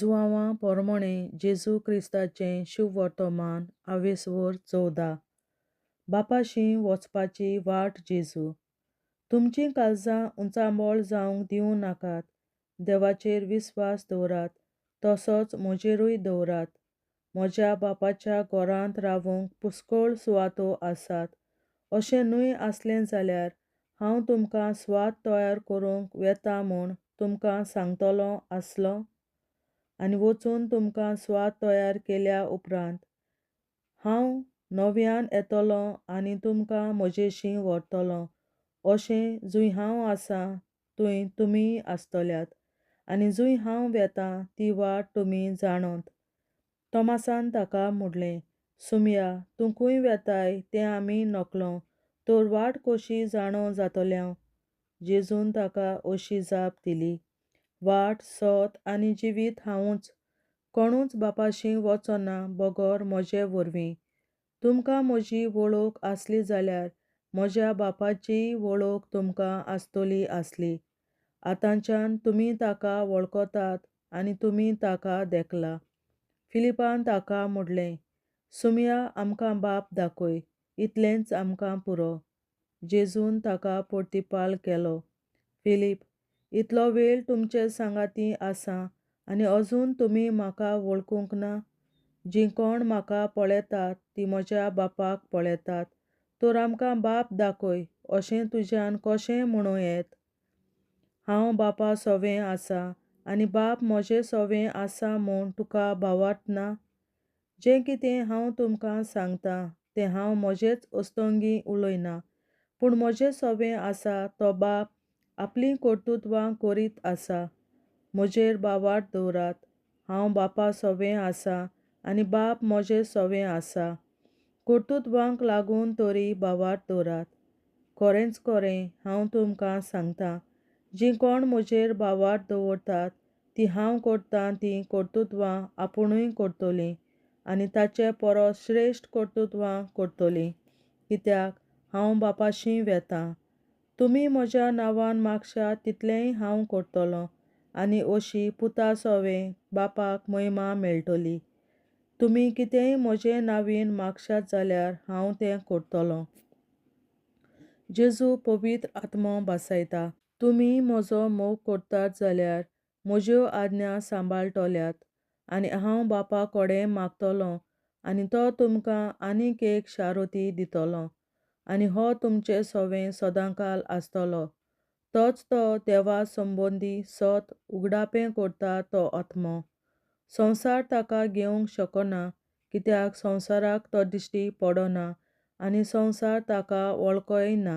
जुआंवां पोरमोणे जेजू क्रिस्ताचें शुभ वर्तमान आवेसवर 14. बापाशी वचपाची वाट जेजू. तुमचीं काळजां उंचांबोळ जावंक दिवं नाकात. देवाचेर विस्वास दवरात, तसोच म्हजेरूय दवरात. म्हज्या बापाच्या घरांत रावूंक पुष्कळ सुवातो आसात. अशें न्हय आसलें जाल्यार हांव तुमकां स्वात तयार करूंक वेता म्हूण तुमकां सांगतलों आसलों. आनी वचून तुमकां स्वात तयार केल्या उपरांत हांव नव्यान येतलों आनी तुमकां म्हजेशी व्हरतलों, अशें जंय हांव आसां थंय तुमीय आसतल्यात, आनी जंय हांव वेतां ती वाट तुमी जाणोत. तोमासान ताका म्हणलें, सुमया, तूं खंय वेताय तें आमी नकळों, तर वाट कशी जाणो जातल्या? जेजून ताका अशी जाप दिली, वाट, सत आनी जिवीत हांवूच. कोणूच बापाशी वचना बगर म्हजे वरवीं. तुमकां म्हजी वळख आसली जाल्यार म्हज्या बापाचीय वळख तुमकां आसतली आसली. आतांच्यान तुमी ताका वळखतात आनी तुमी ताका देखला. फिलिपान ताका म्हणलें, सुमया, आमकां बाप दाखय, इतलेंच आमकां पुरो. जेजून ताका प्रतिपाल केलो, फिलीप, इतलो वेळ तुमचे सांगाती आसां आनी अजून तुमी म्हाका वळखूंक ना? जीं कोण म्हाका पळयतात तीं म्हज्या बापाक पळयतात. तर आमकां बाप दाखय अशें तुज्यान कशें म्हणूं येत? हांव बापा सोबें आसां आनी बाप म्हजे सोबें आसा म्हूण तुका भावार्थना? जें कितें हांव तुमकां सांगतां तें हांव म्हजेच अस्तंगी उलयना, पूण म्हजे सोबें आसा तो बाप आपलीं कर्तुत्वां करीत आसा. म्हजेर भावार्थ दवरात. हांव बापा सोबें आसां आनी बाप म्हजे सोबें आसा. कर्तुत्वांक लागून तरी भावार्थ दवरात. खरेंच खरें हांव तुमकां सांगतां, जीं कोण म्हजेर भावार्थ दवरतात तीं हांव करतां तीं कर्तुत्वां आपुणूय करतलीं आनी ताचे परस श्रेश्ठ कर्तुत्वां करतलीं, कित्याक हांव बापाशी वेतां. तुमी म्हज्या नांवान मागशात तितलेंय हांव करतलों, आनी अशी पुता सोबें बापाक महिमा मेळटली. तुमी कितेंय म्हजे नांवीन मागशात जाल्यार हांव तें करतलों. जेजू पवित्र आत्मो भासायता. तुमी म्हजो मोग करतात जाल्यार म्हज्यो आज्ञा सांबाळटल्यात. आनी हांव बापा कडेन मागतलों आनी तो तुमकां आनीक एक शारोती दितलो. आनी हो तुमचे सोबें सदांकाल आसतलो. तोच तो देवा संबंदी सत उगडापें करता तो आत्मो. संवसार ताका घेवंक शकना, कित्याक संवसाराक तो दिश्टी पडना आनी संवसार ताका वळखय ना.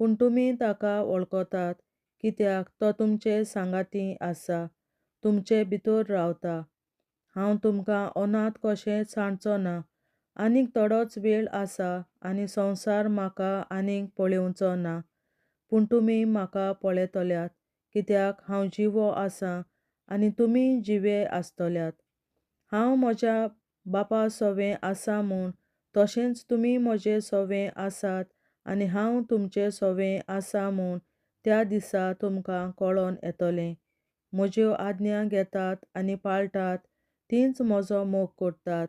पूण तुमी ताका वळखतात, कित्याक तो तुमचे सांगाती आसा, तुमचे भितर रावता. हांव तुमकां अनाथ कशें सांडचो ना. आनीक थोडोच वेळ आसा आनी संवसार म्हाका आनीक पळोवचो ना. पूण तुमी म्हाका पळयतल्यात, कित्याक हांव जिवो आसां आनी तुमी जिवे आसतल्यात. हांव म्हज्या बापा सोबें आसां म्हूण तशेंच तुमी म्हजे सोबें आसात आनी हांव तुमचे सोबें आसां म्हूण त्या दिसा तुमकां कळोन येतलें. म्हज्यो आज्ञा घेतात आनी पाळटात तींच म्हजो मोग करतात.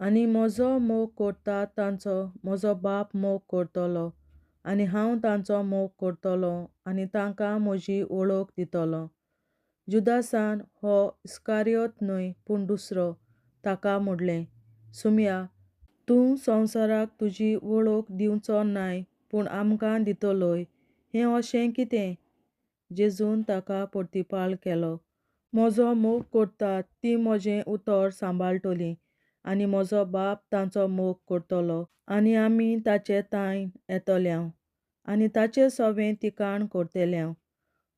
आनी म्हजो मोग करतात तांचो म्हजो बाप मोग करतलो. आनी हांव तांचो मोग करतलों आनी तांकां म्हजी वळख दितलों. जुदासान, हो इस्कारियोत न्हय पूण दुसरो, ताका म्हणलें, सुमया, तूं संवसाराक तुजी वळख दिवचो नाय पूण आमकां दितलोय, हें अशें कितें? जेजून ताका प्रतिपाल केलो, म्हजो मोग करतात तीं म्हजें उतर सांबाळटलीं आनी म्हजो बाप तांचो मोग करतलो आनी आमी ताचे तायन येतल्यांव आनी ताचे सोबें तिकाण करतल्यांव.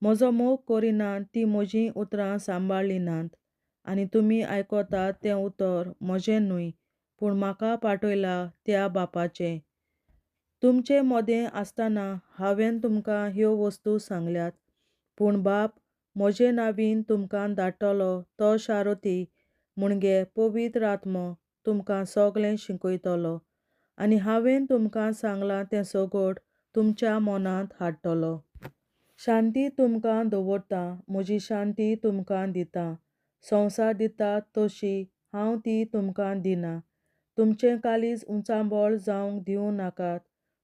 म्हजो मोग करिनात तीं म्हजीं उतरां सांबाळिनात आनी तुमी आयकतात तें उतर म्हजें न्हय पूण म्हाका पाठयला त्या बापाचें. तुमचे मदें आसतना हांवें तुमकां ह्यो वस्तू सांगल्यात. पूण बाप म्हजे नांवीन तुमकां धाडटलो तो शारोती, म्हणजे पवित्र आत्मो, तुमकां सगळें शिकयतलो आनी हांवें तुमकां सांगलां तें सगळ तुमच्या मनांत हाडटलो. शांती तुमकां दवरतां, म्हजी शांती तुमकां दितां. संवसार दितात तशी हांव ती तुमकां दिना. तुमचें कालीज उंचांबोळ जावंक दिवं नाकात.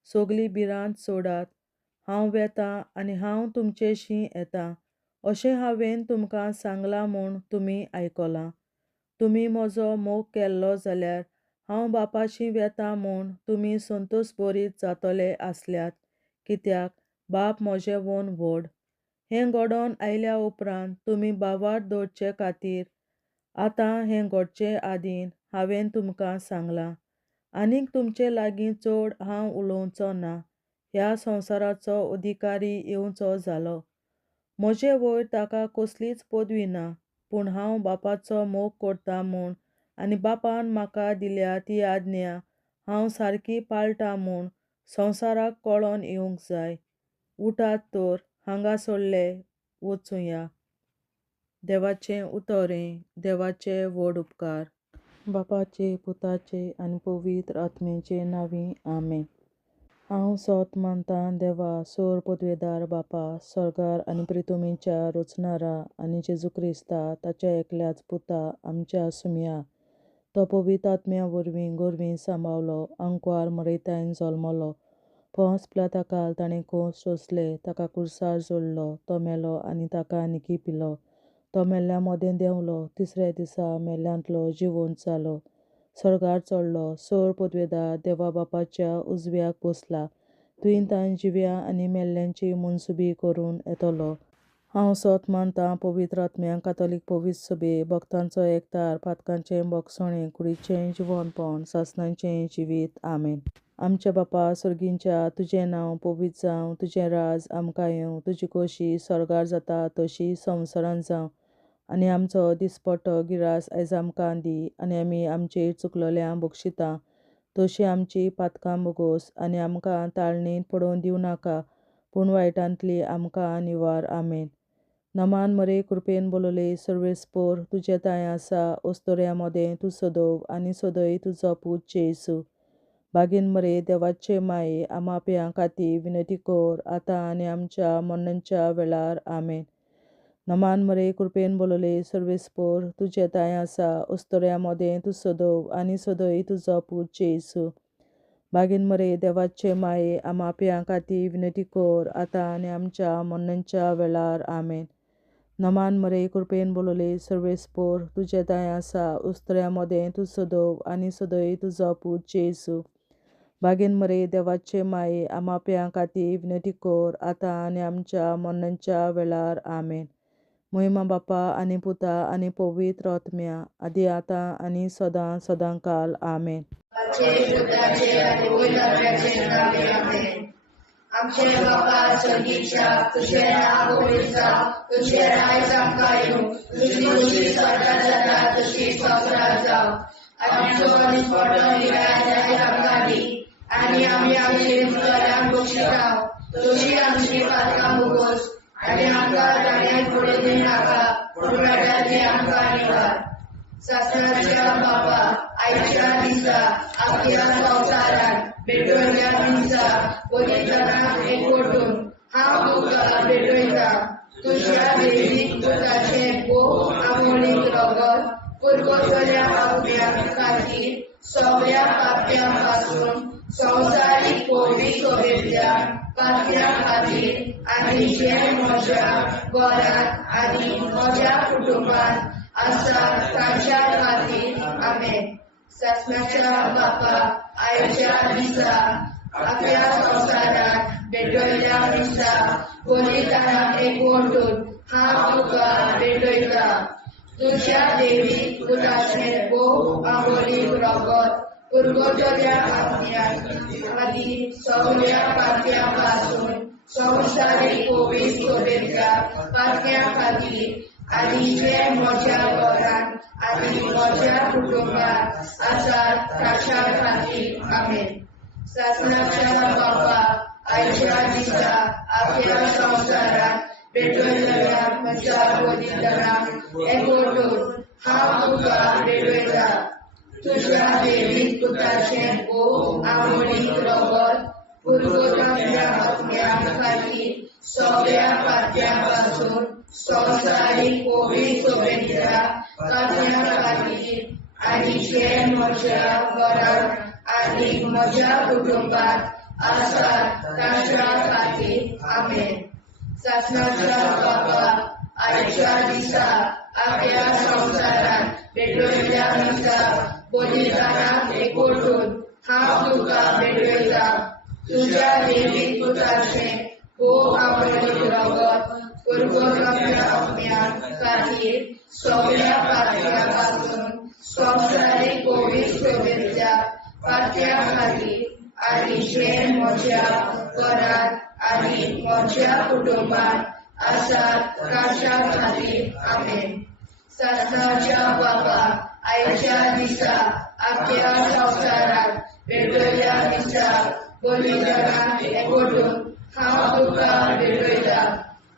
सगली भिरांत सोडात. हांव वेतां आनी हांव तुमचेशीं येतां अशें हांवें तुमकां सांगलां म्हूण तुमी आयकलां. तुमी म्हजो मोग केल्लो जाल्यार हांव बापाशीं वेतां म्हूण तुमी संतोश भरीत जातले आसल्यात, कित्याक बाप म्हजेवन व्हड. हें घडोवन आयल्या उपरांत तुमी बावार्थ दवरचे खातीर आतां हें घडचे आदीं हांवें तुमकां सांगलां. आनीक तुमचे लागीं चड हांव उलोवचो ना. ह्या संवसाराचो अधिकारी येवचो जालो. म्हजे वयर ताका कसलीच पदवी ना, पूण हांव बापाचो मोग करतां म्हूण आनी बापान म्हाका दिल्या ती आज्ञा हांव सारकी पाळटां म्हूण संवसाराक कळोन येवंक जाय. उठात तर हांगासरले वचुया. देवाचें उतोरें. देवाचे व्हड उपकार. बापाचे, पुताचे आनी पवित्र आत्म्याचे नांवीं आमेन. हांव सोत मानतां देवा, सोर पदवेदार बापा, स्वर्गार आनी पृथ्वीच्या रचणारा आनी जेजू क्रिस्ता ताच्या एकल्याच पुता आमच्या सुम्या. तो पवित्र आत्म्या वरवीं गोरवीं सांबाळलो, आंकवार मरयतायन जल्मलो. पोंस पिलाताकाल ताणें खूंस सोंसले, ताका क्रुसार जोडलो. तो मेलो आनी ताका निकी पिलो. तो मेल्ल्या मोदें देंवलो, तिसऱ्या दिसा मेल्ल्यांतलो जिवंत जालो. स्वर्गार चडलो, सोर पदवेदार देवा बापाच्या उजव्याक बसला. तुयेन ताण जिव्या आनी मेल्ल्यांची मनसुबी करून येतलो. हांव सोत मानतां पवित्र आत्म्यांक, कातोलीक पवित्र सभे, भक्तांचो एकठार, पातकांचें भोगसणें, कुडीचें जिवंतपण, सासणाचें जिवीत. आमेन. आमचे बापा सुर्गींच्या, तुजें नांव पवित्र जावं, तुजें राज आमकां येवं, तुजी खोशी स्वर्गार जाता तशी संवसारांत जावं. आनी आमचो दिसपट्टो गिरास आयज आमकां दी. आनी आमी आमचेर चुकलोल्यांक बक्षितां तशी आमची पातकां बोगोस. आनी आमकां ताळणेंत पडोवन दिवं नाका, पूण वायटांतली आमकां निवार. आमेन. नमान मरे कृपेन बोलोले सर्वेस्पोर, तुजे ताय आसा अस्तोऱ्या मोदें तूं सदोव आनी सदय तुजो पूत जेसू. बागीन मरे देवाचे माये, आमा पियां खातीर विनंती कर, आतां आनी आमच्या मरणाच्या वेळार. आमेन. नमान मरे कृपेन बोलोले सर्वेस्पोर, तुजे ताय आसा अस्तोऱ्या मोदें तूं सदोव आनी सदय तुजो पूत जेसू. बागीन मरे देवाचे माये, आमा पियां खातीर विनंती कर, आतां आनी आमच्या मरणाच्या वेळार. आमेन. नमान मरे कृपेन बोलोले सर्वेस्पोर, तुजे ताय आसा अस्तोऱ्या मोदें तूं सदोव आनी सदय तुजो पूत जेसू. बागीन मरे देवाचे माये, आमा पियां खातीर विनंती कर, आतां आनी आमच्या मरणाच्या वेळार. आमेन. महिमा बापा आनी पुता आनी पवित्र आत्म्या, आदी आतां आनी सदां सदांकाल. आमेन. आमचे बापा स्वर्गीच्या, तुझें नांव पवित्र जावं, तुझें राज आमकां येवं, तुजी खोशी स्वर्गार जाता तशी संवसारांत जावं. आनी आमचो दिसपट्टो गिरास आयज आमकां दी. आनी आमी आमचेर चुकलोल्यांक बक्षितां तशी आमची पातकां बोगोस. आनी आमकां ताळणेंत पडोवन दिवं नाका, पूण वायटांतली आमकां निवार. सासणाच्या बापा, आयच्या दिसा अख्ख्या संवसारांत भेटवयल्या दिसा पवित्रांक एकवटून हांव तुका भेटयतां. तुज्या देवीक पुताचें पोव आमोणीक रगत पुरगोसल्या आत्म्या खातीर सगळ्या पाप्यां पासून संवसारीक पवित्र सभेंतल्या पाप्यां खातीर आनी जे म्हज्या घरांत आनी म्हज्या कुटुंबांत आसा तांच्या खातीर. आमेन. सासणाच्या बापा, आयच्या दिसा अख्ख्या संवसारांत भेटवयल्या दिसा पवित्रांक एकवटून हांव तुका भेटयतां. तुज्या देवीक पुताचें पोव आमोणीक रगत पुरगोसल्या आत्म्या खातीर सगळ्या पाप्यां पासून संवसारीक पवित्र सभेंतल्या पाप्यां खातीर आनी जे म्हज्या घरांत आनी म्हज्या कुटुंबांत आसात तांच्या खातीर. आमेन. सासणाच्या बापा, आयच्या दिसा अख्ख्या संवसारांत भेटवयल्या म्हज्या पवित्रांक एकवटून हांव तुका भेटयतां. तुज्या देवीक पुताचें पोव आमोणीक रगत पुरगोसल्या आत्म्या खातीर सगळ्या पाप्यां पासून संवसारीक पवित्र सभेच्या पातळ्या खातीर आनी जे म्हज्या घरांत आनी म्हज्या कुटुंबात आसात तांच्या खातीर आमेन. शासनाच्या बाबा, आयच्या दिसा आख्या संवसारांत पेटयल्ल्या दिसा बलिदानाक एकवटून हांव तुका पेटयता. तुज्या देवीक पुताचें अमरीक रगत परगोरव्या आत्म्या खातीर सगळ्या पातळ्या पासून संवसारीक पवित्र सभेच्या पातळ्या खातीर आनी जे म्हज्या घरांत आनी म्हज्या कुटुंबात आसात तांच्या खातीर आमेन. शासनाच्या बाबा, आयच्या दिसा आख्या संवसारांत पेटयल्ल्या दिसा बलिदानाक एकवटून हांव तुका पेटयता.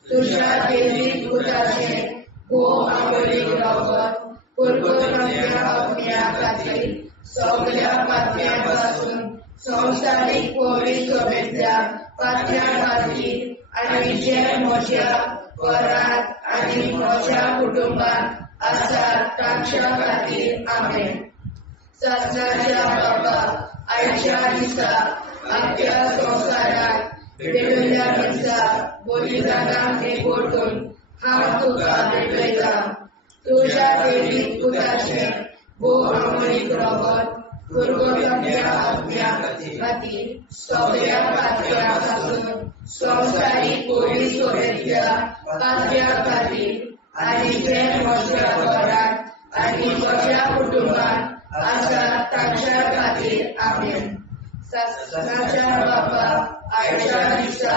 तुज्या देवीक पुताचें अमरीक रगत परगोरव्या आत्म्या खातीर सगळ्या पातळ्या पासून संवसारीक पवित्र सभेच्या पातळ्या खातीर आनी जे म्हज्या घरांत आनी म्हज्या कुटुंबात आसात तांच्या खातीर आमेन. शासनाच्या बाबा, आयच्या दिसा आख्या संवसारांत पेटयल्ल्या दिसा बलिदानाक एकवटून हांव तुका पेटयता. तुज्या देवीक पुताचें अमरीक रगत परगोरव्या आत्म्या खातीर सगळ्या पातळ्या पासून संवसारीक पवित्र सभेच्या पातळ्या खातीर आनी जे म्हज्या घरांत आनी म्हज्या कुटुंबात आसात तांच्या खातीर आमेन. शासनाच्या बाबा, आयच्या दिसा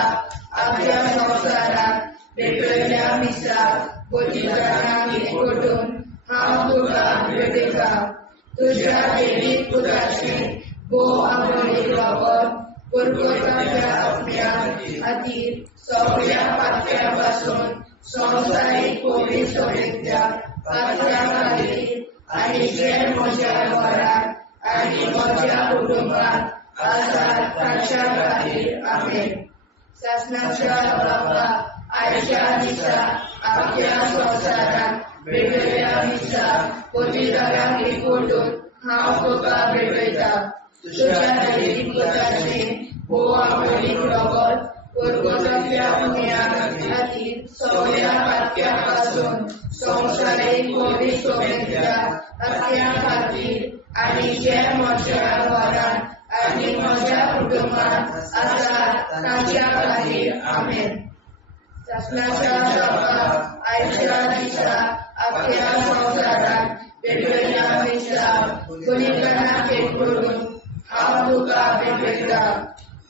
आख्या संवसारांत पेटयल्ल्या दिसा बलिदानाक एकवटून हांव तुका पेटयता. तुज्या देवीक पुताचें अमरीक रगत परगोरव्या आत्म्या खातीर सगळ्या पातळ्या पासून संवसारीक पवित्र सभेच्या पातळ्या खातीर आनी जे म्हज्या घरांत आनी म्हज्या कुटुंबात आसात तांच्या खातीर आमेन. शासनाच्या बाबा, आयच्या दिसा आख्या संवसारांत पेटयल्ल्या दिसा बलिदानाक एकवटून हांव तुका पेटयता. तुज्या देवीक पुताचें अमरीक रगत परगोरव्या आत्म्या खातीर सगळ्या पातळ्या पासून संवसारीक पवित्र सभेच्या पातळ्या खातीर आनी जे म्हज्या घरांत आनी म्हज्या कुटुंबात आसात तांच्या खातीर आमेन. शासनाच्या बाबा, आयच्या दिसा आख्या संवसारांत पेटयल्ल्या दिसा बलिदानाक एकवटून हांव तुका पेटयता.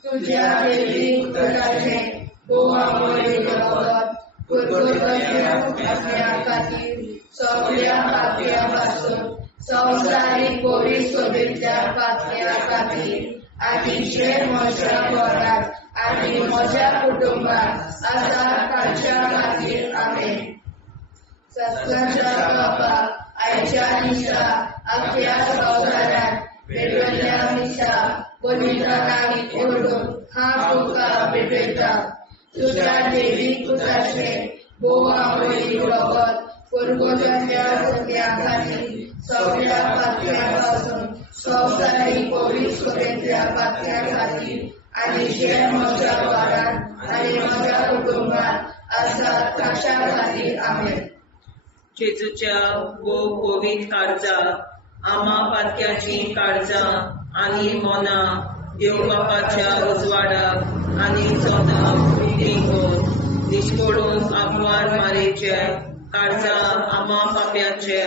तुज्या देवीक पुताचें अमरीक रगत परगोरव्या आत्म्या खातीर सगळ्या पातळ्या पासून संवसारीक पवित्र सभेच्या पातळ्या खातीर आनी जे म्हज्या घरांत आनी म्हज्या कुटुंबात आसात तांच्या खातीर आमेन. शासनाच्या बाबा, आयच्या दिसा आख्या संवसारांत पेटयल्ल्या दिसा बलिदानाक एकवटून हांव तुका पेटयता. तुज्या देवीक पुताचें अमरीक रगत परगोरव्या आत्म्या खातीर सगळ्या पातळ्या पासून संवसारीक पवित्र सभेच्या पातळ्या खातीर आनी जे म्हज्या घरांत आनी म्हज्या कुटुंबात आसात तांच्या खातीर आमेन. जेजूच्या पवित्र काळजा, आमा पातक्याची काळजां आनी मोना देव बापाच्या उजवाडाक आनी सदां विधींकोर निश्कोडून आग्वार मारेचे काळजा आमा पाप्याचे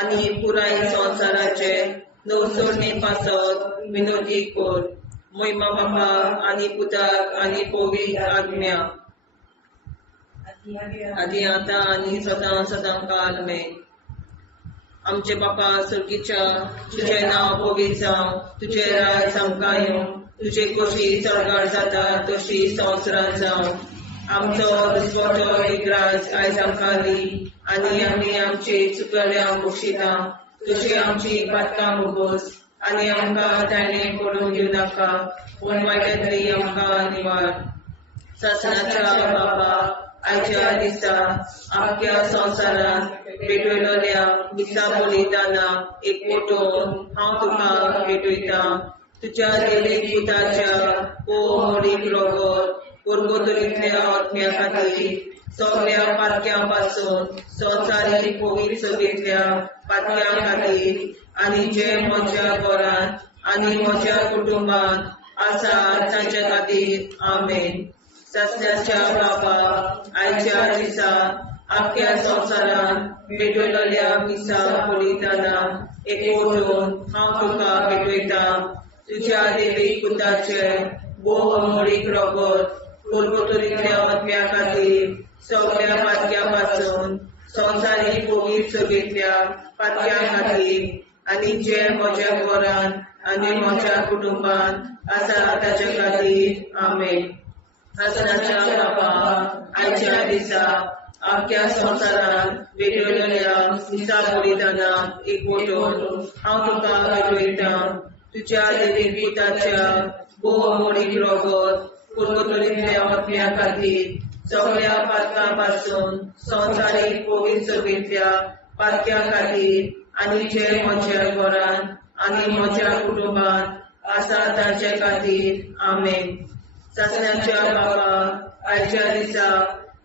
आनी पुराय संवसाराचे नवसोडणे पासत विनोदी कोर. महिमा बापा आनी पुताक आनी पवित्र आत्म्या आदी आतां आनी सदां सदां काल मे. आमचे बापा सर्गीच्या, तुझें नांव पवित्र जावं, तुझें राज आमकां येवं, तुझे कशी सरकार जाता तशी संवसारांत जावं. आमचो दिसवटो एक राज आयज आमकां दी आनी आमी आमचे चुकल्यांक बक्षिता. तशी आमची पातकां मुगोस आनी आमकां ताणें पडून दिवं नाका, पूण वायटांतली आमकां निवार. शासनाच्या बापा, आयच्या दिसा आख्या संवसारान भेटयलोल्या दिसा बलिदाना एकवटून हांव तुका भेटयता तुज्या देवीक पुताच्या मोडीक रगत पुर्गोतरींतल्या आत्म्या खातीर सगळ्या पातक्यां पासून संवसारीक पवित्र सभेंतल्या पातक्यां खातीर आनी जे म्हज्या घरांत आनी म्हज्या कुटुंबांत आसा तांच्या खातीर आमेन. सस्याच्या बाबा आयच्या दिसा आख्या संवसारान भेटयलोल्या दिसा बलिदाना एकवटून हांव तुका भेटयता तुज्या देवीक पुताचे मोडीक रगत पुर्गोतरींतल्या आत्म्या खातीर सगळ्या पातक्यां पासून संवसारीक पवित्र सभेंतल्या पातक्यां खातीर आनी जे म्हज्या घरांत आनी म्हज्या कुटुंबांत आसा ताच्या खातीर आमेन. आसनाच्या बाबा आयच्या दिसा आख्या संवसारान भेटयलोल्या दिसा बलिदाना एकवटून हांव तुका भेटयता तुज्या देवीक पुताच्या मोडीक रगत पुर्गोतरींतल्या आत्म्या खातीर सगळ्या पातकां पासून संवसारीक पवित्र सभेंतल्या पातक्यां खातीर आनी जे म्हज्या घरांत आनी म्हज्या कुटुंबांत आसा तांचे खातीर आमेन. सस्याच्या बाबा आयच्या दिसा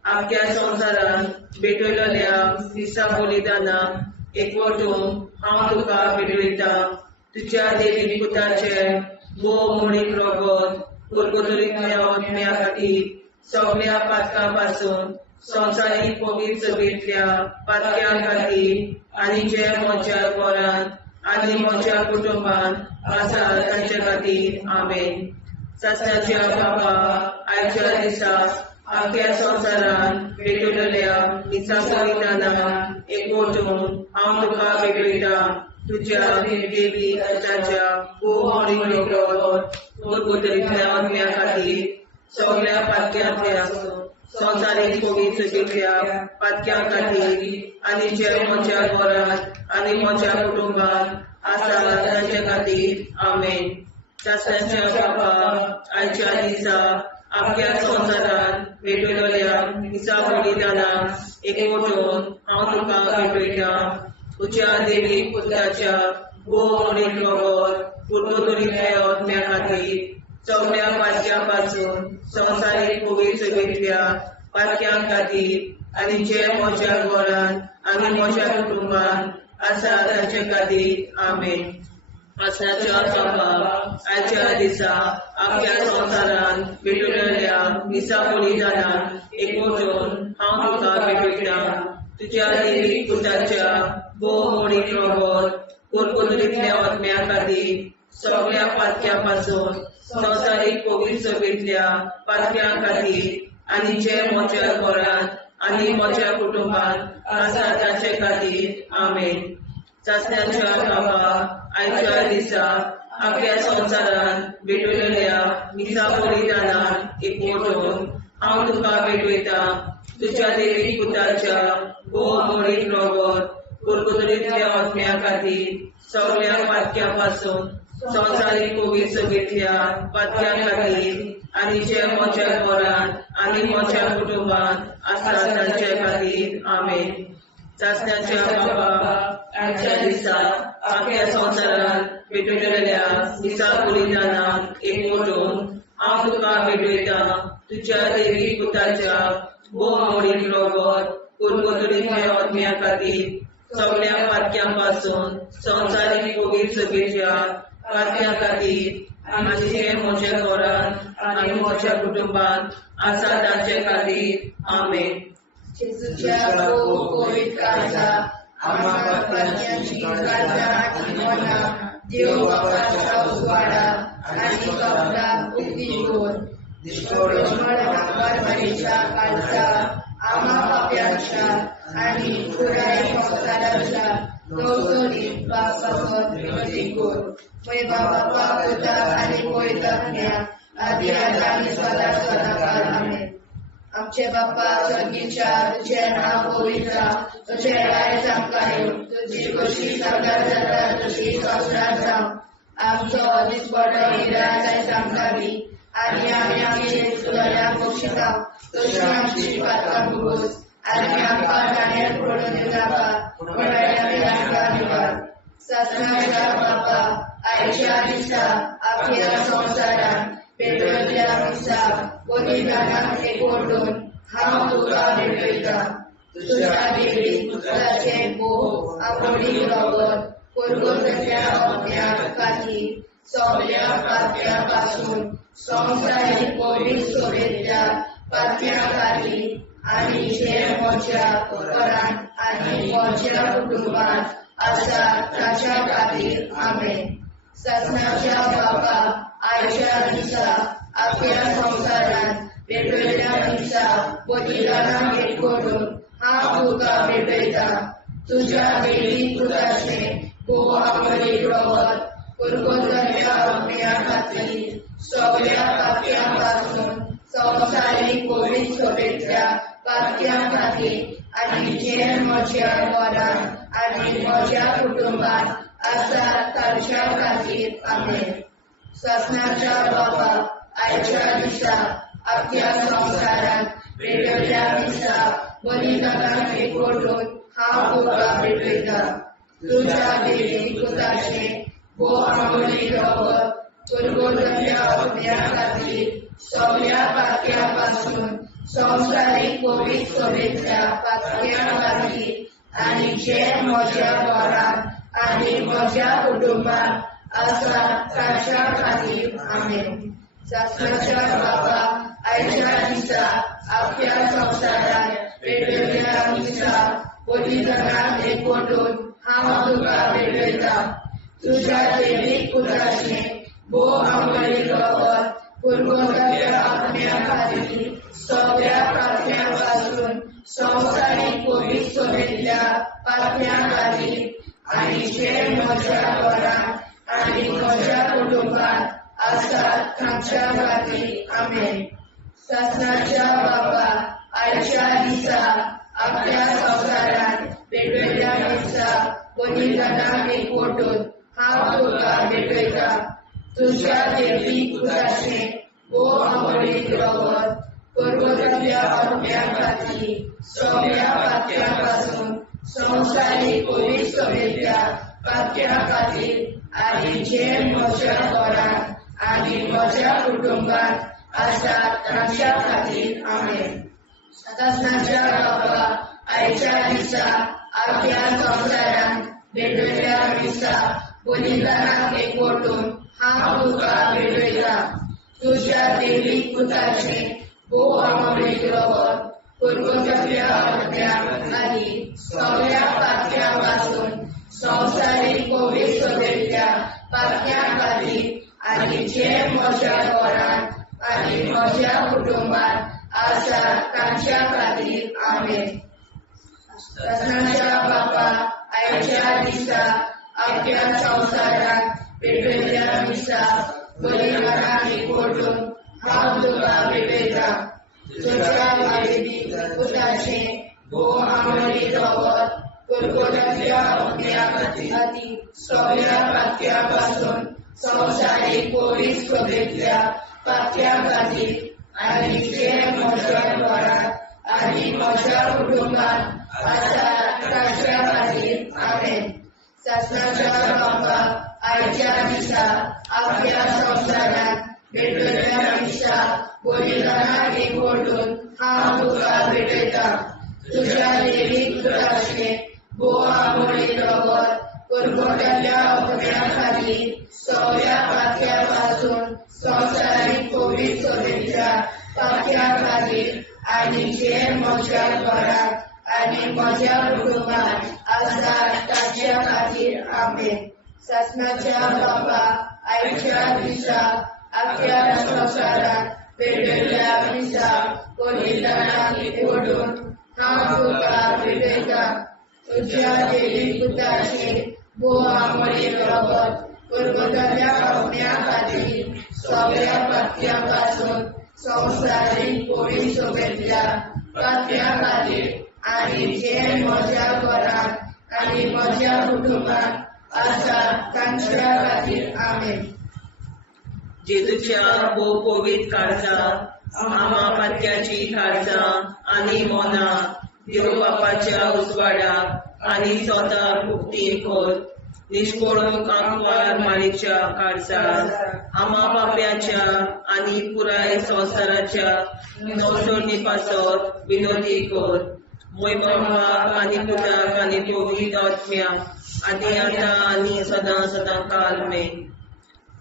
आख्या संवसारान भेटयलोल्या दिसा बलिदाना एकवटून हांव तुका भेटयता तुज्या देवीक पुताचे मोडीक रगत पुर्गोतरींतल्या आत्म्या खातीर सगळ्या पातकां पासून संवसारीक पवित्र सभेंतल्या पातक्यां खातीर आनी जे म्हज्या घरांत आनी म्हज्या कुटुंबांत आसा तांचे खातीर आमेन. सस्याच्या बाबा आयच्या दिसा आख्या संवसारान भेटयलोल्या दिसा बलिदाना एकवटून हांव तुका भेटयता तुज्या देवीक पुताच्या मोडीक रगत पुर्गोतरींतल्या आत्म्या खातीर सगळ्या पातक्यांतल्या संवसारीक पवित्र सभेंतल्या पातक्यां खातीर आनी जे म्हज्या घरांत आनी म्हज्या कुटुंबांत आसा तांचे खातीर आमेन. सस्याच्या बाबा आयच्या दिसा आख्या संवसारान भेटयलोल्या दिसा बलिदाना एकवटून हांव तुका भेटयता तुज्या देवीक पुताच्या मोडीक रगत पुर्गोतरींतल्या आत्म्या खातीर सगळ्या पातक्यां पासून संवसारीक पवित्र सभेंतल्या पातक्यां खातीर आनी जे म्हज्या घरांत आनी म्हज्या कुटुंबांत आसा तांचे खातीर आमेन. आसनाच्या बाबा आयच्या दिसा आख्या संवसारान भेटयलोल्या दिसा बलिदाना एकवटून हांव तुका भेटयता तुज्या देवीक पुताच्या मोडीक रगत पुर्गोतरींतल्या आत्म्या खातीर सगळ्या पातक्यां पासून संवसारीक पवित्र सभेंतल्या पातक्यां खातीर आनी जे म्हज्या घरांत आनी म्हज्या कुटुंबांत आसा तांचे खातीर आमेन. सस्याच्या बाबा आयच्या दिसा आख्या संवसारान भेटयलोल्या दिसा बलिदाना एकवटून हांव तुका भेटयता तुज्या देवीक पुताच्या मोडीक रगत पुर्गोतरींतल्या आत्म्या खातीर सगळ्या पातक्यां पासून संवसारीक पवित्र सभेंतल्या पातक्यां खातीर आनी जे म्हज्या घरांत आनी म्हज्या कुटुंबांत आसा तांचे खातीर आमेन. सस्याच्या बाबा आयच्या दिसा आख्या संवसारान भेटयलोल्या दिसा बलिदाना एकवटून हांव तुका भेटयता तुज्या देवीक पुताच्या मोडीक रगत पुर्गोतरींतल्या आत्म्या खातीर सगळ्या पातक्यां पासून संवसारीक पवित्र सभेंतल्या पातक्यां खातीर आनी जे म्हज्या घरांत आनी म्हज्या कुटुंबांत आसा तांचे खातीर आमेन. जेजूच्या पवित्र काळजा आम्हा पातकांची काळजा आनी मना देव बापाच्या उजवाडा आनी कपडा उक्ती कोर परमेच्या काळजा आम्हा पाप्यांच्या आनी पुराय संवसाराच्या गवसणीत बापावर विनंती कोर. मैबा बापा पुता आनी पवित्रात्म्या आदी आनी सदा सदाकाळ आमेन. आमचे बापा स्वर्गीच्या तुझे नाव पवित्र तुझे राय जावं तुझी कशी सगळ्यात जाता तशी संवसारांत जावं. आमचो दिसपडो हिराय आमकां दी आनी आमी आमचे सुदाऱ्याक बक्षिता तशी आमची पातळां भोगोस आनी आमकां दाण्यार पडून नाका पूण आमी आमकां निवाड ससनाच्या बापा आयच्या दिसा आख्या संवसारान पेटयल्ल्या दिसा बलिदानाक एकवटून हांव तुका भेटयता तुज्या देवी पुत्राचे भोव आवडी रगत पुरगोतल्या अग्न्याक खातीर सगळ्या पातळ्यां पासून संवसारीक पवित्र सोबेतल्या पातळ्यां खातीर आनी जे म्हज्या घरांत आनी म्हज्या कुटुंबांत आसा ताच्या खातीर आमेन ससनाच्या बापा आयच्या दिसा आख्या संवसारान पेटयल्ल्या दिसा बलिदानाक एकवटून हांव तुका भेटयता तुज्या देवी पुत्राचे भोव आवडी रगत पुरगोतल्या अग्न्या खातीर सगळ्या पातळ्यां पासून संवसारीक पवित्र सोबेतल्या पातळ्यां खातीर आनी जे म्हज्या घरांत आनी म्हज्या कुटुंबांत आसा ताच्या खातीर आमेन ससनाच्या बापा आयच्या दिसा आख्या संवसारान पेटयल्ल्या दिसा बलिदानाक एकवटून हांव तुका भेटयता तुज्या देवी पुत्राचे भोव आवडी रगत पुरगोतल्या अग्न्या खातीर सगळ्या पातळ्यां पासून संवसारीक पवित्र सोबेतल्या पातळ्यां खातीर आनी जे म्हज्या घरांत आनी म्हज्या कुटुंबांत आसा ताच्या खातीर आमेन ससनाच्या बापा आयच्या दिसा आख्या संवसारान पेटयल्ल्या दिसा बलिदानाक एकवटून हांव तुका भेटयता तुज्या देवी पुत्राचे भोव आवडी रगत पुरगोतल्या अग्न्या खातीर सगळ्या पातळ्यां पासून संवसारीक पवित्र सोबेतल्या पातळ्यां खातीर आनी जे म्हज्या घरांत आनी म्हज्या कुटुंबांत आसा ताच्या खातीर आमेन ससनाच्या बापा आयच्या दिसा आख्या संवसारान पेटयल्ल्या दिसा बलिदानाक एकवटून हांव तुका भेटयता तुज्या देवी पुत्राचे भोव आवडी रगत पुरगोतल्या अग्न्या खातीर सगळ्या पातळ्यां पासून संवसारीक पवित्र सोबेतल्या पातळ्यां खातीर आनी जे म्हज्या घरांत आनी म्हज्या कुटुंबांत आसा ताच्या खातीर आमेन ससनाच्या बापा आयच्या दिसा आख्या संवसारान पेटयल्ल्या दिसा बलिदानाक एकवटून हांव तुका भेटयता तुज्या देवी पुत्राचे भोव आवडी रगत पुरगोतल्या अग्न्या खातीर सगळ्या पातळ्यां पासून संवसारीक पवित्र सोबेतल्या पातळ्यां खातीर आनी जे म्हज्या घरांत आनी म्हज्या कुटुंबांत आसा ताच्या खातीर आमेन ससनाच्या बापा आयच्या दिसा आख्या संवसारान पेटयल्ल्या दिसा बलिदानाक एकवटून हांव तुका भेटयता तुज्या देवी पुत्राचे भोव आवडी रगत पुरगोतल्या अग्न्या खातीर सगळ्या पातळ्यां पासून संवसारीक पवित्र सोबेतल्या पातळ्यां खातीर आनी जे म्हज्या घरांत आनी म्हज्या कुटुंबांत आसा ताच्या खातीर आमेन ससनाच्या बापा आयच्या दिसा आख्या संवसारान पेटयल्ल्या दिसा बलिदानाक एकवटून हांव तुका भेटयता तुज्या देवी पुत्राचे भोव आवडी रगत पुरगोतल्या अग्न्या खातीर सगळ्या पातळ्यां पासून संवसारीक पवित्र सोबेतल्या पातळ्यां खातीर आनी जे म्हज्या घरांत आनी म्हज्या कुटुंबांत आसा ताच्या खातीर आमेन ससनाच्या बापा आयच्या दिसा आख्या संवसारान पेटयल्ल्या दिसा बलिदानाक एकवटून हांव तुका भेटयता तुज्या देवी पुत्राचे भोव आवडी रगत पुरगोतल्या अग्न्या खातीर सगळ्या पातळ्यां पासून संवसारीक पवित्र सोबेतल्या पातळ्यां खातीर आनी जे म्हज्या घरांत आनी म्हज्या कुटुंबांत आसा तांच्या खातीर आमेन जेजूच्या भोव पवित्र काळजा आमा पातक्याची काळजा आनी मोना देव बापाच्या उजवाडाक आनी स्वता मुक्ती कोर निष्कोळूक आंकवार माळेच्या काळजार आमा बाप्याच्या आनी पुराय संवसाराच्या संसोडणी पासत विनोदी कोर मोय बापाक आनी पुताक आनी पवित्र आत्म्याक आदी आतां आनी सदां सदां काल मे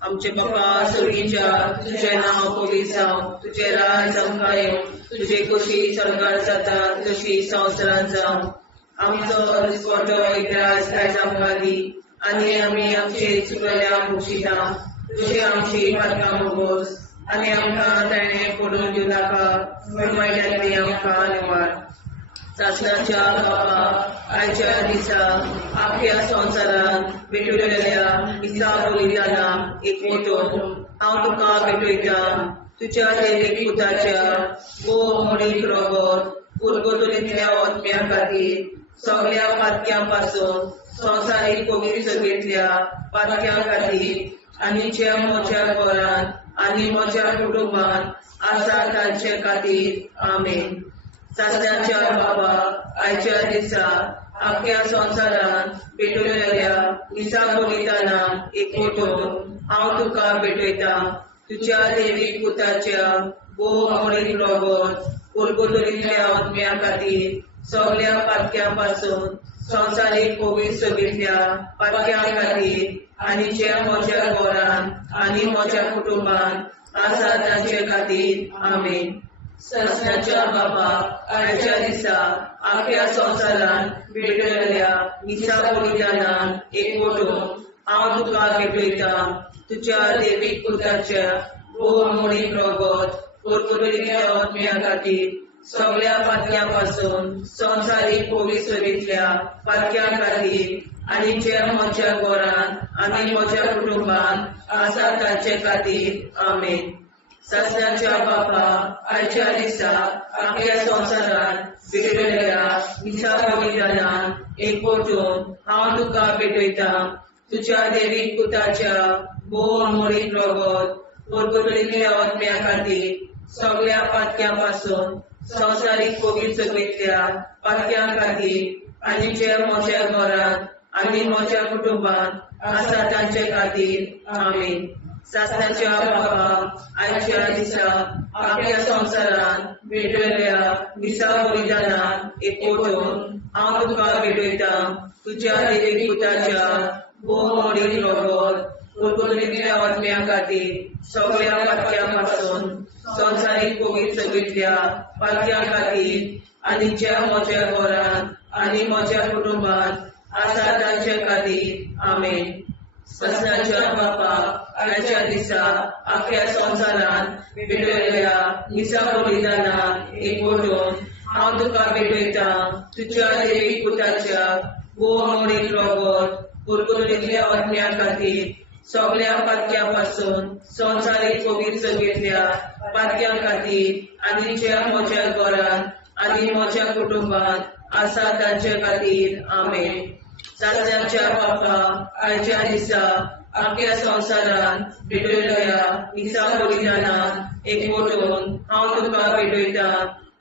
आमचे बापा सुर्गीच्या तुझें नांव पवित्र जावं तुझें राज आमकां येवं तुजी कशी सरकार जाता तशी संवसारांत जावं आमचो दिसवटो एकदांच आयज आमकां दी आनी आमी आमचे चुकल्या मुक्षिता तुजी आमची पातकां भोगोस आनी आमकां ताणें पडून दिवं नाका पण वायट्यांतली आमकां निवार सासणाच्या बापा आयच्या दिसा आख्या संवसारांत भेटलेल्या दिसा बलिदाना एकवटून हांव तुका भेटयता तुज्या देवीक पुताच्या भोव मोडीक रगत उरगतुरींतल्या आत्म्या खातीर सगळ्या पातक्यां पासून संवसारीक पवित्र सभेंतल्या पातक्यां खातीर आनी ज्या म्हज्या घरांत आनी म्हज्या कुटुंबांत आसा तांचे खातीर आमेन सासण्याच्या बाबा आयच्या दिसा आख्या संवसारांत भेटलेल्या दिसा बलिदानाक एकवटून हांव तुका भेटयता तुज्या देवीक पुताच्या भोव मोडीक रगत उरगतुरींतल्या आत्म्या खातीर सगळ्या पातक्यां पासून संवसारीक पवित्र सभेंतल्या पातक्यां खातीर आनी ज्या म्हज्या घरांत आनी म्हज्या कुटुंबांत आसा तांचे खातीर आमेन सासण्याच्या बाबा आयच्या दिसा आख्या संवसारांत भेटलेल्या दिसा बलिदानाक एकवटून हांव तुका भेटयता तुज्या देवीक पुताच्या भोव मोडीक रगत उरगतुरींतल्या आत्म्या खातीर सगळ्या पातक्यां पासून संवसारीक पवित्र सभेंतल्या पातक्यां खातीर आनी ज्या म्हज्या घरांत आनी म्हज्या कुटुंबांत आसा तांचे खातीर आमेन सासण्याच्या बापा आयच्या दिसा आख्या संवसारांत भेटलेल्या दिसा बलिदानाक एकवटून हांव तुका भेटयता तुज्या देवीक पुताच्या भोव मोडीक रगत उरगतुरींतल्या आत्म्या खातीर सगळ्या पातक्यां पासून संवसारीक पवित्र सभेंतल्या पातक्यां खातीर आनी ज्या म्हज्या घरांत आनी म्हज्या कुटुंबांत आसा तांचे खातीर आमेन सासण्याच्या बाबा आयच्या दिसा आख्या संवसारांत भेटलेल्या दिसा बलिदानाक एकवटून हांव तुका भेटयता तुज्या देवीक पुताच्या भोव मोडीक रगत उरगतुरींतल्या आत्म्या खातीर सगळ्या पातक्यां पासून संवसारीक पवित्र सभेंतल्या पातक्यां खातीर आनी ज्या म्हज्या घरांत आनी म्हज्या कुटुंबांत आसा तांचे खातीर आमेन सासण्याच्या बापा आयच्या दिसा आख्या संवसारांत भेटलेल्या दिसा बलिदानाक एकवटून हांव तुका भेटयता तुज्या देवीक पुताच्या भोव मोडीक रगत उरगतुरींतल्या आत्म्या खातीर सगळ्या पातक्यां पासून संवसारीक पवित्र सभेंतल्या पातक्यां खातीर आनी ज्या म्हज्या घरांत आनी म्हज्या कुटुंबांत आसा तांचे खातीर आमेन सासण्याच्या बापा आयच्या दिसा आख्या संवसारांत भेटलेल्या दिसा बलिदानाक एकवटून हांव तुका भेटयता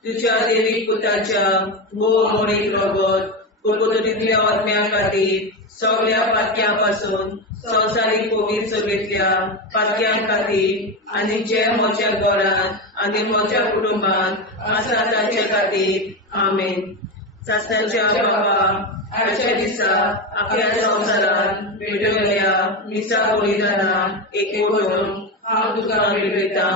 तुज्या देवीक पुताच्या भोव मोडीक रगत उरगतुरींतल्या आत्म्या खातीर सगळ्या पातक्यां पासून संवसारीक पवित्र सभेंतल्या पातक्यां खातीर आनी ज्या म्हज्या घरांत आनी म्हज्या कुटुंबांत आसा तांचे खातीर आमेन सासण्याच्या बाबा आयच्या दिसा आख्या संवसारांत भेटलेल्या दिसा बलिदानाक एकवटून हांव तुका भेटयता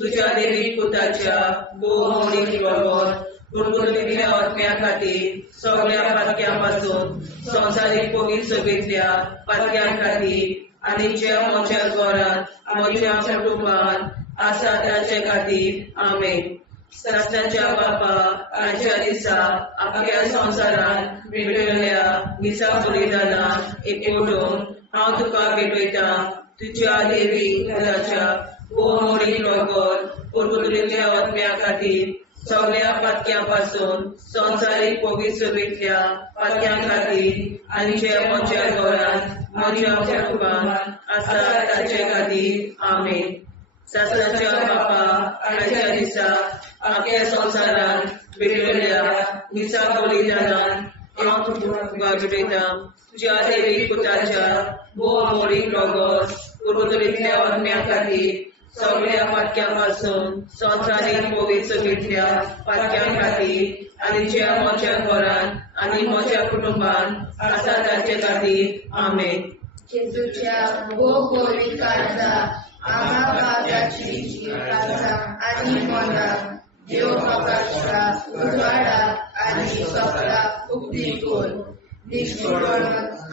तुज्या देवीक पुताच्या भोव मोडीक रगत उरगतुरींतल्या आत्म्या खातीर सगळ्या पातक्यां पासून संवसारीक पवित्र सभेंतल्या पातक्यां खातीर आनी ज्या म्हज्या घरांत म्हज्या कुटुंबांत आसा तांचे खातीर आमेन सासण्याच्या बापा आयच्या दिसा आख्या संवसारांत भेटलेल्या दिसा बलिदानाक एकवटून हांव तुका भेटयता तुज्या देवीक पुताच्या भोव मोडीक रगत उरगतुरींतल्या आत्म्या खातीर सगळ्या पातक्यां पासून संवसारीक पवित्र सभेंतल्या पातक्यां खातीर आनी ज्या म्हज्या घरांत म्हज्या कुटुंबांत आसा तांचे खातीर आमेन शासनाच्या बापा आयच्या दिसा आख्या संवसारान भेटलेल्या निसा बलिदानान हांव तुका भेटयता तुज्या देवीक पुताच्या भोव अमोलीक रगत पुर्वतरेंतल्या आत्म्या खातीर सगळ्या पातक्यां पासून संवसारीक पवित्रतेंतल्या पातक्यां खातीर आनी ज्या म्हज्या घरान आनी म्हज्या कुटुंबान आसा ताचे खातीर आमेन. जेजूच्या भोव पवित्र काळजा आम्हा पापाची काळजा आनी मनाक देव प्रकाशा उजवाडा आनी सगळा उक्ती कोर निष्ठुरण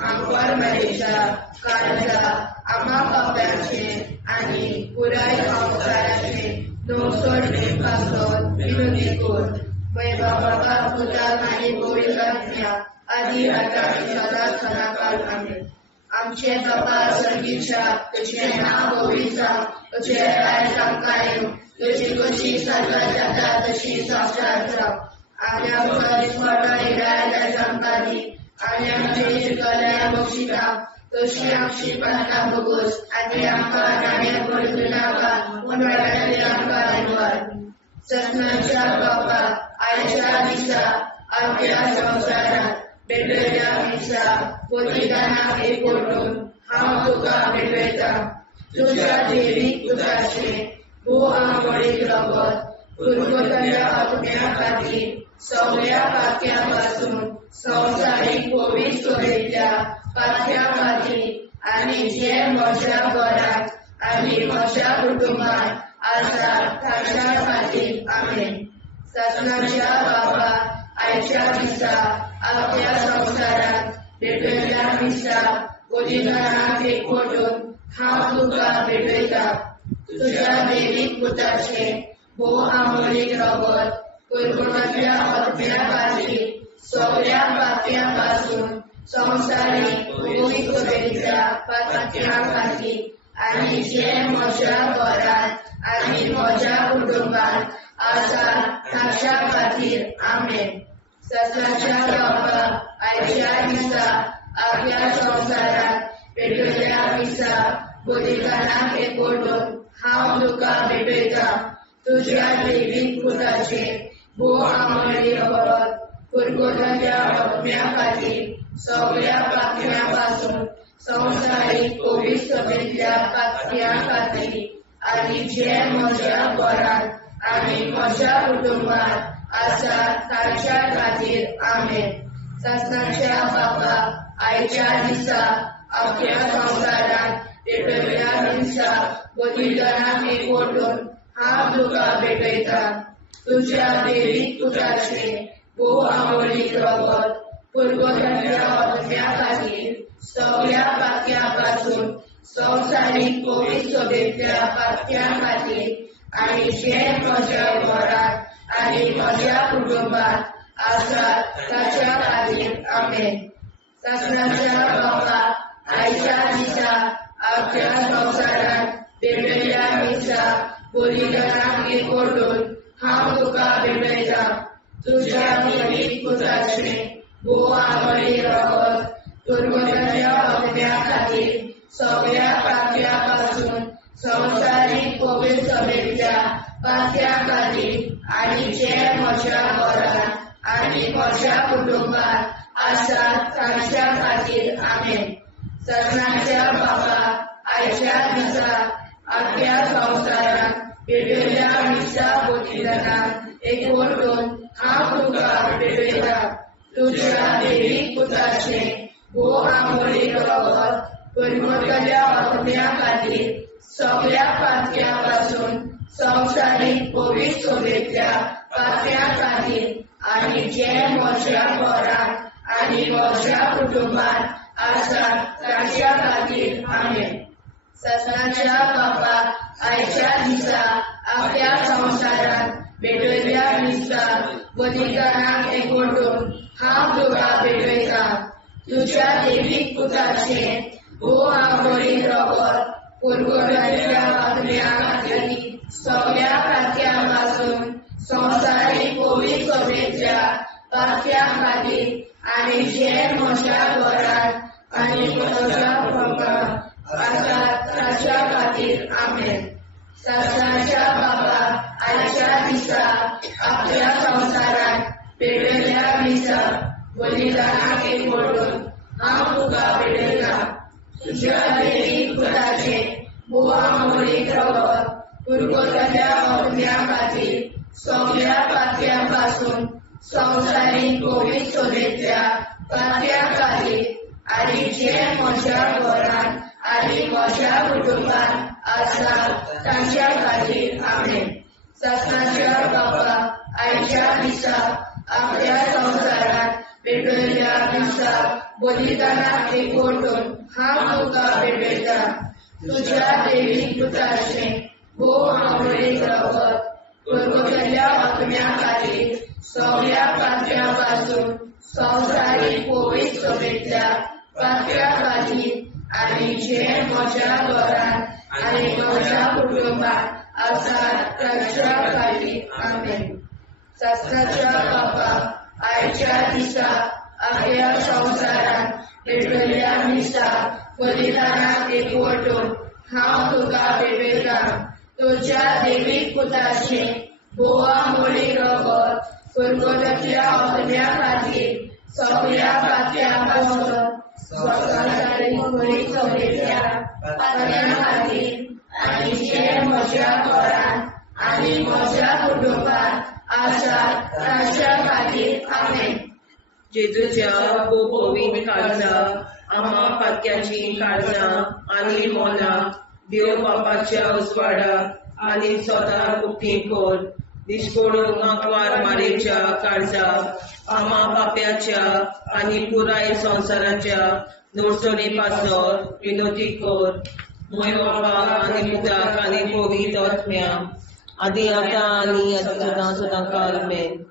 आमकां मेरेच्या काळजा आम्हा पापाचे आनी पुराय संवसाराचे नवसोडे पासत विनोदी कोर बाबा पुताक आनी पवित्र आत्म्या आदी आतां आनी सदांच सदांकाळ आमेन. आमचे बाबा सर्गीच्या तुझे नाव पवित्र तुझे राय आमकां तुझी कशी सगळ्या जाता तशी संस्कार जाव आनी आमकां दिसपट्टो राय आमकां दी आनी आमचे शिकल्या बक्षिता तशी आमची प्रार्थना भोगोस आनी आमकां नाण्या पडूं नाका पूण वाटायले आमकां निवार. सत्नाच्या बाबा आयच्या दिसा आमच्या संवसारात भेटलेल्या दिसा बलिदानाक एकवटून हांव तुका भेटयता तुज्या देवीक पुताचे भोव आंबोळीक रगत पुर्वतल्या आत्म्या खातीर सगळ्या पातक्यां पासून संवसारीक पवित्रतेंतल्या पातक्यां खातीर आनी जे म्हज्या घरांत आनी म्हज्या कुटुंबान आसा ताच्या खातीर आमेन. सत्नाच्या बाबा आयच्या दिसा आख्या संवसारात भेटलेल्या दिसा बलिदानाक एकवटून हांव तुका भेटयता तुज्या देवीक पुताचे भोव आंबोळीक रगत पुर्वतल्या आत्म्या खातीर सगळ्या पातक्यां पासून संवसारीक पवित्रतेंतल्या पातक्यां खातीर आनी जे म्हज्या घरांत आनी म्हज्या कुटुंबान आसा ताच्या खातीर आमेन. सत्नाच्या बाबा आयच्या दिसा आख्या संवसारात भेटलेल्या दिसा बलिदानाक एकवटून हांव तुका भेटयता तुज्या देवीक पुताचे भोव आंबोळीक रगत पुर्वतल्या आत्म्या खातीर सगळ्या पातक्यां पासून संवसारीक पवित्रतेंतल्या पातक्यां खातीर आनी जे म्हज्या घरांत आनी म्हज्या कुटुंबान आसा ताच्या खातीर आमेन. सत्नाच्या बाबा आयच्या दिसा आख्या संवसारात भेटलेल्या दिसा बलिदानाक एकवटून हांव तुका भेटयता तुज्या देवीक पुताचे भोव आंबोळीक रगत पुर्वतल्या आत्म्या खातीर सगळ्या पातक्यां पासून संवसारीक पवित्रतेंतल्या पातक्यां खातीर आनी जे म्हज्या घरांत आनी म्हज्या कुटुंबान आसा ताच्या खातीर आमेन. सत्नाच्या बाबा आयच्या दिसा आख्या संवसारात भेटलेल्या दिसा बलिदानाक एकवटून हांव तुका भेटयता तुज्या देवीक पुताचे भोव आंबोळीक रगत पुर्वतल्या आत्म्या खातीर सगळ्या पातक्यां पासून संवसारीक पवित्रतेंतल्या पातक्यां खातीर आनी जे म्हज्या घरांत आनी म्हज्या कुटुंबान आसा ताच्या खातीर आमेन. सत्नाच्या बाबा आयच्या दिसा आख्या संवसारात भेटलेल्या दिसा बलिदानाक एकवटून हांव तुका भेटयता तुज्या देवीक पुताचे भोव आंबोळीक रगत पुर्वतल्या आत्म्या खातीर सगळ्या पातक्यां पासून संवसारीक पवित्रतेंतल्या पातक्यां खातीर आनी जे म्हज्या घरांत आनी म्हज्या कुटुंबान आसा ताच्या खातीर आमेन. सत्नाच्या बाबा आयच्या दिसा आख्या संवसारात भेटलेल्या दिसा बलिदानाक एकवटून हांव तुका भेटयता तुज्या देवीक पुताचे भोव आंबोळीक रगत पुर्वतल्या आत्म्या खातीर सगळ्या पातक्यां पासून संवसारीक पवित्रतेंतल्या पातक्यां खातीर आनी जे म्हज्या घरांत आनी म्हज्या कुटुंबान आसा ताच्या खातीर आमेन. सासणाच्या बाबा आयच्या दिसा आपल्या संसारात पेटलेल्या विसा बलिदानाक एकवटून हांव तुका पेटयता तुज्या देवीक पुताचे बोवा मोडीक रगत पुरगोतल्या अग्न्या खातीर सगळ्या पातयां पासून संवसारीक कोवीड सोबेतल्या पातया खातीर आनी जे म्हज्या घरांत आनी म्हज्या कुटुंबांत आसा तांच्या खातीर आमेन. सासणाच्या बाबा आयच्या दिसा आपल्या संसारात पेटयल्ल्या दिसा बलिदानाक एकवटून हांव तुका पेटयता तुज्या देवीक पुताचे भोव आंबोळीक रगत पुरगोतल्या अग्न्या खातीर सगळ्या पातयां पासून संवसारीक कोवीड सोबेतल्या पातया खातीर आनी जे म्हज्या घरांत आनी म्हज्या कुटुंबांत आसा तांच्या खातीर आमेन. सासणाच्या बाबा आयच्या दिसा आपल्या संसारात पेटयल्ल्या दिसा बलिदानाक एकवटून हांव तुका पेटयता तुज्या देवीक पुताचे बोवा मोडीक रगत पुरगोतल्या अग्न्या खातीर सगळ्या पातयां पासून संवसारीक कोवीड सोबेतल्या पातया खातीर आनी जे म्हज्या घरांत आनी म्हज्या कुटुंबांत आसा तांच्या खातीर आमेन. जेजूच्या पवित्र काळजा आम्हा पातक्याची काळजां आनी मोना देव बापाच्या उजवाडाक आनी स्वता उक्ती कोर दिसपडून आंकवार मारेच्या काळजा आम्हा पाप्याच्या आनी पुराय संवसाराच्या नोडसोडी पासोर विनोदी कोर मोय बाबा आनी पुताक आनी पवित्र आत्म्या आदी आतां आनी सदां सदां काल आमेन.